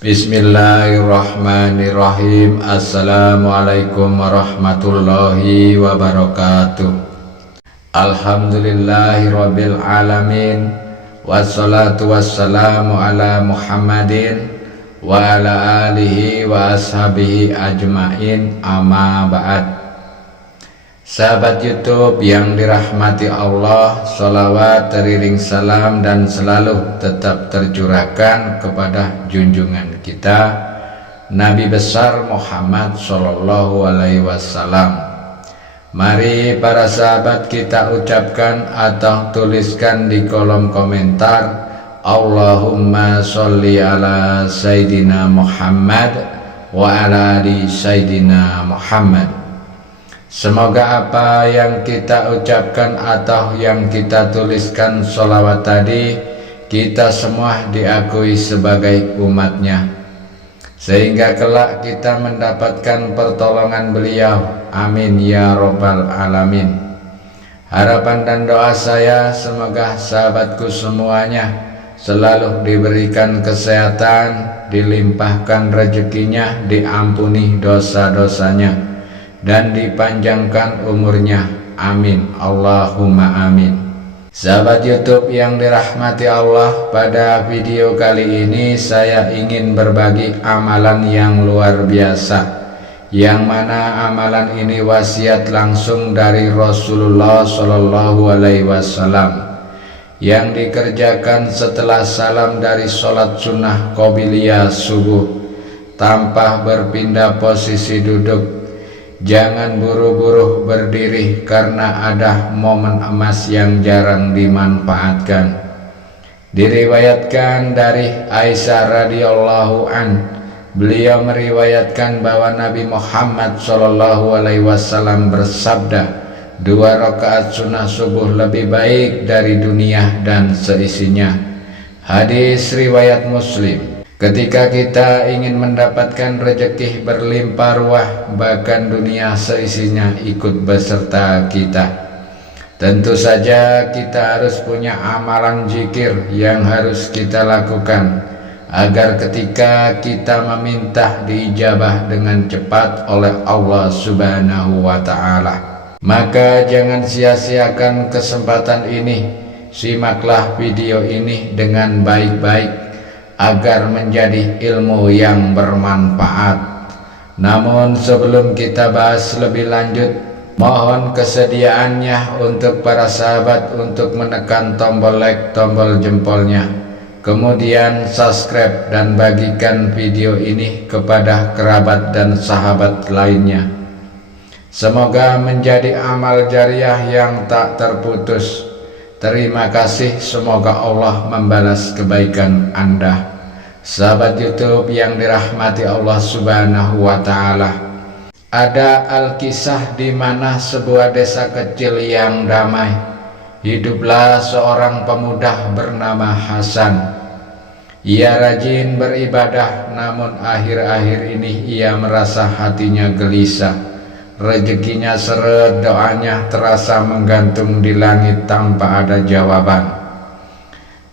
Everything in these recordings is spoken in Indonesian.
Bismillahirrahmanirrahim. Assalamualaikum warahmatullahi wabarakatuh. Alhamdulillahirabbil alamin. Wassalatu wassalamu ala Muhammadin wa ala alihi wa ashabihi ajmain, amma ba'd. Sahabat YouTube yang dirahmati Allah, sholawat, teriring salam dan selalu tetap tercurahkan kepada junjungan kita Nabi besar Muhammad Sallallahu Alaihi Wasallam. Mari para sahabat kita ucapkan atau tuliskan di kolom komentar, Allahumma sholli ala Sayyidina Muhammad wa ala ali Sayyidina Muhammad. Semoga apa yang kita ucapkan atau yang kita tuliskan sholawat tadi, kita semua diakui sebagai umatnya, sehingga kelak kita mendapatkan pertolongan beliau. Amin ya robbal alamin. Harapan dan doa saya, semoga sahabatku semuanya selalu diberikan kesehatan, dilimpahkan rezekinya, diampuni dosa-dosanya, dan dipanjangkan umurnya. Amin, Allahumma amin. Sahabat YouTube yang dirahmati Allah, pada video kali ini saya ingin berbagi amalan yang luar biasa, yang mana amalan ini wasiat langsung dari Rasulullah Shallallahu Alaihi Wasallam, yang dikerjakan setelah salam dari sholat sunnah qobliyah subuh tanpa berpindah posisi duduk. Jangan buru-buru berdiri karena ada momen emas yang jarang dimanfaatkan. Diriwayatkan dari Aisyah radhiyallahu an, beliau meriwayatkan bahwa Nabi Muhammad Shallallahu Alaihi Wasallam bersabda, 2 rakaat sunnah subuh lebih baik dari dunia dan seisinya. Hadis riwayat Muslim. Ketika kita ingin mendapatkan rezeki berlimpah ruah, bahkan dunia seisinya ikut beserta kita. Tentu saja kita harus punya amalan zikir yang harus kita lakukan, agar ketika kita meminta diijabah dengan cepat oleh Allah Subhanahu wa Ta'ala. Maka jangan sia-siakan kesempatan ini. Simaklah video ini dengan baik-baik agar menjadi ilmu yang bermanfaat. Namun sebelum kita bahas lebih lanjut, mohon kesediaannya untuk para sahabat untuk menekan tombol like, tombol jempolnya, kemudian subscribe dan bagikan video ini kepada kerabat dan sahabat lainnya. Semoga menjadi amal jariah yang tak terputus. Terima kasih, semoga Allah membalas kebaikan Anda. Sahabat YouTube yang dirahmati Allah Subhanahu wa Ta'ala, ada alkisah di mana sebuah desa kecil yang damai, hiduplah seorang pemuda bernama Hasan. Ia rajin beribadah, namun akhir-akhir ini ia merasa hatinya gelisah. Rezekinya seret, doanya terasa menggantung di langit tanpa ada jawaban.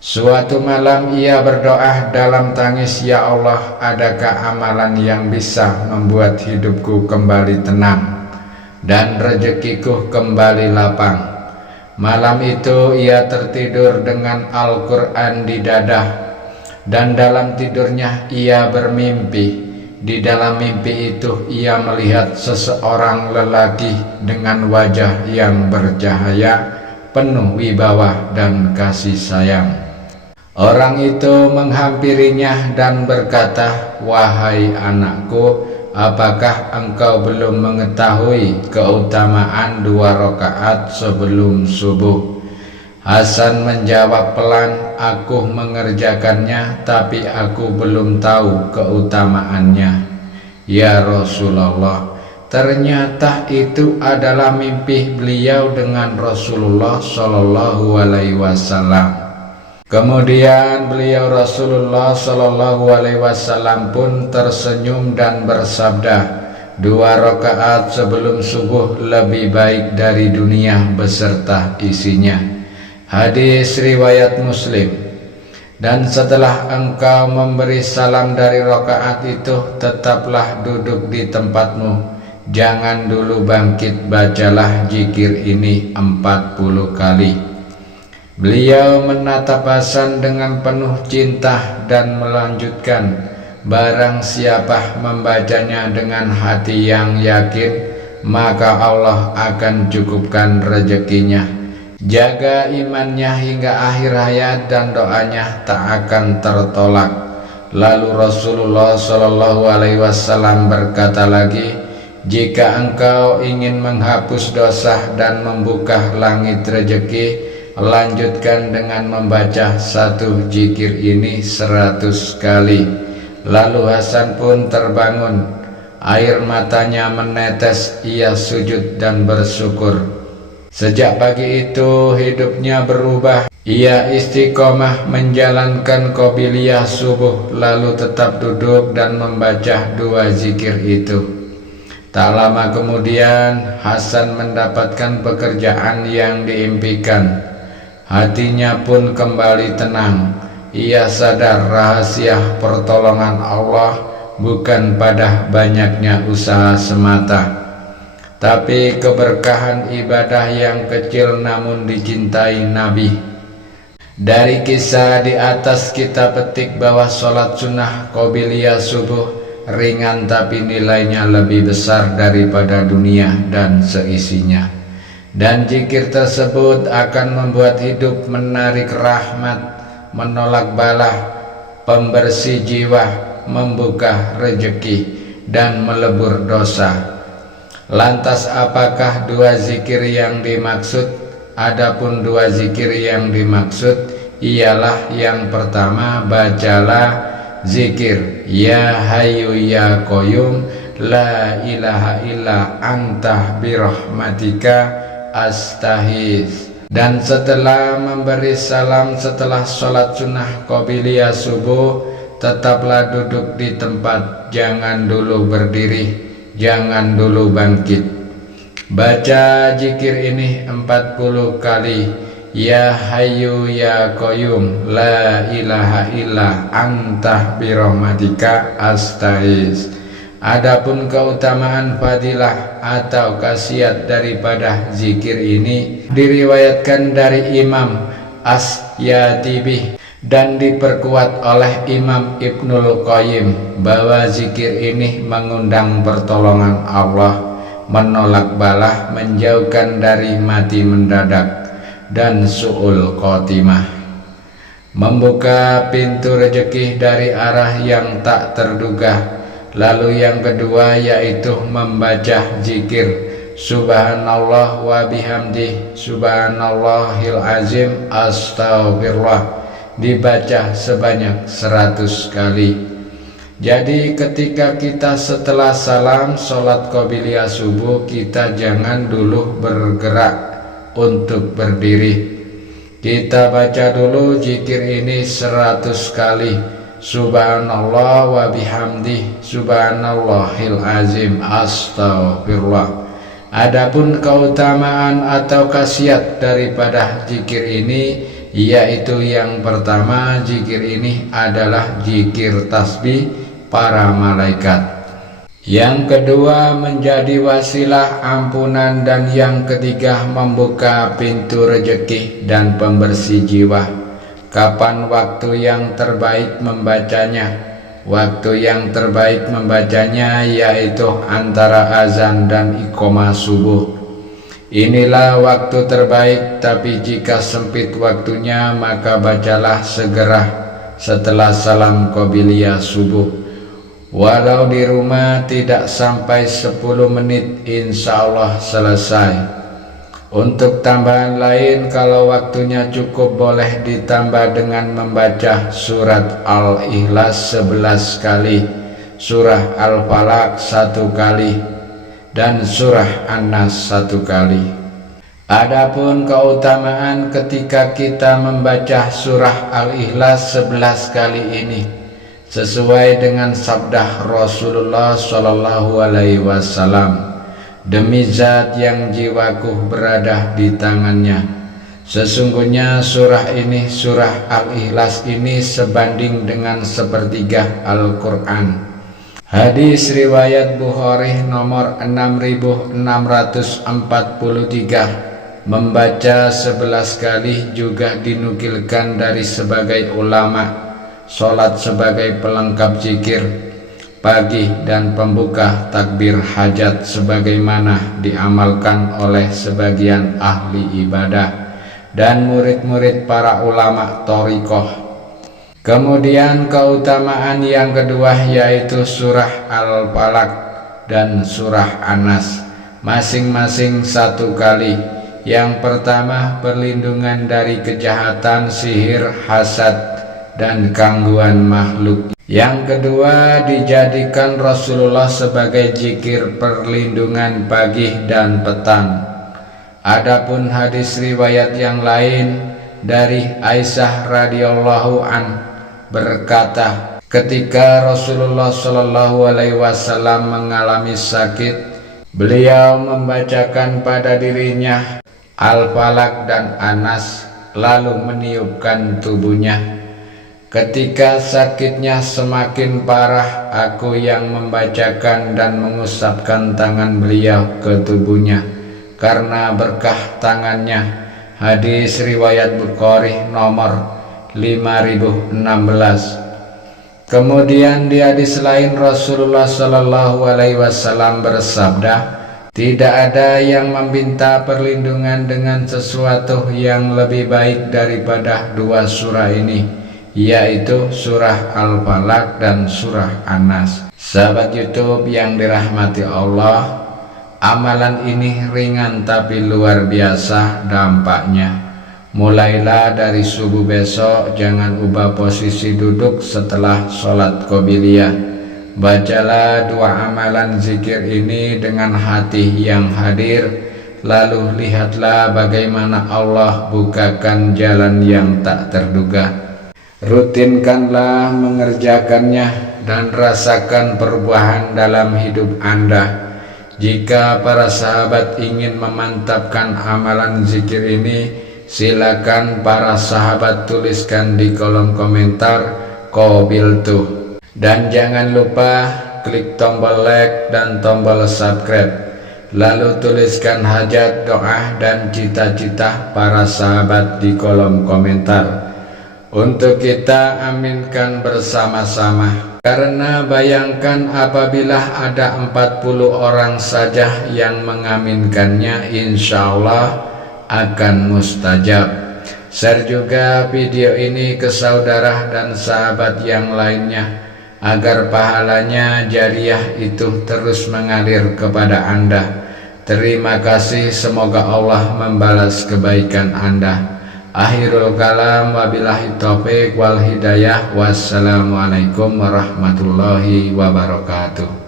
Suatu malam ia berdoa dalam tangis, "Ya Allah, adakah amalan yang bisa membuat hidupku kembali tenang dan rezekiku kembali lapang?" Malam itu ia tertidur dengan Al-Quran di dada, dan dalam tidurnya ia bermimpi. Di dalam mimpi itu ia melihat seseorang lelaki dengan wajah yang bercahaya, penuh wibawa dan kasih sayang. Orang itu menghampirinya dan berkata, "Wahai anakku, apakah engkau belum mengetahui keutamaan 2 rakaat sebelum subuh?" Hasan menjawab pelan, "Aku mengerjakannya, tapi aku belum tahu keutamaannya." "Ya Rasulullah." Ternyata itu adalah mimpi beliau dengan Rasulullah Shallallahu Alaihi Wasallam. Kemudian beliau Rasulullah Shallallahu Alaihi Wasallam pun tersenyum dan bersabda, 2 rakaat sebelum subuh lebih baik dari dunia beserta isinya. Hadis riwayat Muslim. Dan setelah engkau memberi salam dari rakaat itu, tetaplah duduk di tempatmu. Jangan dulu bangkit, bacalah zikir ini 40 kali. Beliau menatap Hasan dengan penuh cinta dan melanjutkan, barang siapa membacanya dengan hati yang yakin, maka Allah akan cukupkan rezekinya. Jaga imannya hingga akhir hayat dan doanya tak akan tertolak. Lalu Rasulullah SAW berkata lagi, jika engkau ingin menghapus dosa dan membuka langit rezeki, lanjutkan dengan membaca satu zikir ini 100 kali. Lalu Hasan pun terbangun, air matanya menetes, ia sujud dan bersyukur. Sejak pagi itu hidupnya berubah. Ia istiqomah menjalankan qobliyah subuh, lalu tetap duduk dan membaca 2 zikir itu. Tak lama kemudian Hasan mendapatkan pekerjaan yang diimpikan. Hatinya pun kembali tenang. Ia sadar rahasia pertolongan Allah bukan pada banyaknya usaha semata, tapi keberkahan ibadah yang kecil namun dicintai Nabi. Dari kisah di atas kita petik bahwa sholat sunnah qobliyah subuh ringan tapi nilainya lebih besar daripada dunia dan seisinya. Dan zikir tersebut akan membuat hidup menarik rahmat, menolak bala, pembersih jiwa, membuka rezeki, dan melebur dosa. Lantas apakah 2 zikir yang dimaksud? Adapun 2 zikir yang dimaksud ialah yang pertama, bacalah zikir Ya Hayyu Ya Qayyum La ilaha illa anta birahmatika astaghits. Dan setelah memberi salam setelah sholat sunnah qobliyah subuh, tetaplah duduk di tempat, jangan dulu berdiri, jangan dulu bangkit. Baca zikir ini 40 kali. Ya Hayyu Ya Qayyum La ilaha illa anta birahmatika astaghits. Adapun keutamaan fadilah atau khasiat daripada zikir ini diriwayatkan dari Imam As-Yatibi dan diperkuat oleh Imam Ibnul Qayyim bahwa zikir ini mengundang pertolongan Allah, menolak bala, menjauhkan dari mati mendadak dan su'ul khotimah, membuka pintu rezeki dari arah yang tak terduga. Lalu yang kedua yaitu membaca zikir Subhanallah wa bihamdih Subhanallahil azim Astaghfirullah, dibaca sebanyak 100 kali. Jadi ketika kita setelah salam sholat qobliyah subuh, kita jangan dulu bergerak untuk berdiri. Kita baca dulu zikir ini 100 kali. Subhanallah wa bihamdih Subhanallahil azim Astaghfirullah. Adapun keutamaan atau khasiat daripada zikir ini, yaitu yang pertama, zikir ini adalah zikir tasbih para malaikat. Yang kedua menjadi wasilah ampunan, dan yang ketiga membuka pintu rezeki dan pembersih jiwa. Kapan waktu yang terbaik membacanya? Waktu yang terbaik membacanya yaitu antara azan dan iqamah subuh. Inilah waktu terbaik, tapi jika sempit waktunya maka bacalah segera setelah salam qobliyah subuh. Walau di rumah tidak sampai 10 menit insya Allah selesai. Untuk tambahan lain, kalau waktunya cukup boleh ditambah dengan membaca surat Al-Ikhlas 11 kali, surah Al-Falaq 1 kali, dan surah An-Nas 1 kali. Adapun keutamaan ketika kita membaca surah Al-Ikhlas 11 kali ini, sesuai dengan sabda Rasulullah SAW, demi zat yang jiwaku berada di tangannya, Sesungguhnya surah ini, surah Al-Ikhlas ini sebanding dengan sepertiga Al-Quran. Hadis riwayat Bukhari nomor 6643. Membaca 11 kali juga dinukilkan dari sebagai ulama. Sholat sebagai pelengkap zikir pagi dan pembuka takbir hajat sebagaimana diamalkan oleh sebagian ahli ibadah dan murid-murid para ulama thariqah. Kemudian keutamaan yang kedua yaitu surah Al-Falaq dan surah An-Nas, masing-masing 1 kali. Yang pertama perlindungan dari kejahatan, sihir, hasad, dan gangguan makhluk. Yang kedua dijadikan Rasulullah sebagai zikir perlindungan pagi dan petang. Adapun hadis riwayat yang lain dari Aisyah radhiyallahu an berkata, ketika Rasulullah shallallahu alaihi wasallam mengalami sakit, beliau membacakan pada dirinya Al-Falaq dan An-Nas lalu meniupkan tubuhnya. Ketika sakitnya semakin parah, aku yang membacakan dan mengusapkan tangan beliau ke tubuhnya karena berkah tangannya. Hadis riwayat Bukhari nomor 5016. Kemudian di hadis lain Rasulullah Shallallahu Alaihi Wasallam bersabda, tidak ada yang meminta perlindungan dengan sesuatu yang lebih baik daripada 2 surah ini, yaitu surah Al-Falaq dan surah An-Nas. Sahabat YouTube yang dirahmati Allah, amalan ini ringan tapi luar biasa dampaknya. Mulailah dari subuh besok, jangan ubah posisi duduk setelah sholat qobliyah. Bacalah 2 amalan zikir ini dengan hati yang hadir, lalu lihatlah bagaimana Allah bukakan jalan yang tak terduga. Rutinkanlah mengerjakannya dan rasakan perubahan dalam hidup Anda. Jika para sahabat ingin memantapkan amalan zikir ini, silakan para sahabat tuliskan di kolom komentar qabiltu. Dan jangan lupa klik tombol like dan tombol subscribe. Lalu tuliskan hajat, doa, dan cita-cita para sahabat di kolom komentar untuk kita aminkan bersama-sama. Karena bayangkan apabila ada 40 orang saja yang mengaminkannya, insya Allah akan mustajab. Share juga video ini ke saudara dan sahabat yang lainnya agar pahalanya jariah itu terus mengalir kepada Anda. Terima kasih, semoga Allah membalas kebaikan Anda. Akhirul kalam, wabillahi taufiq wal hidayah. Wassalamualaikum warahmatullahi wabarakatuh.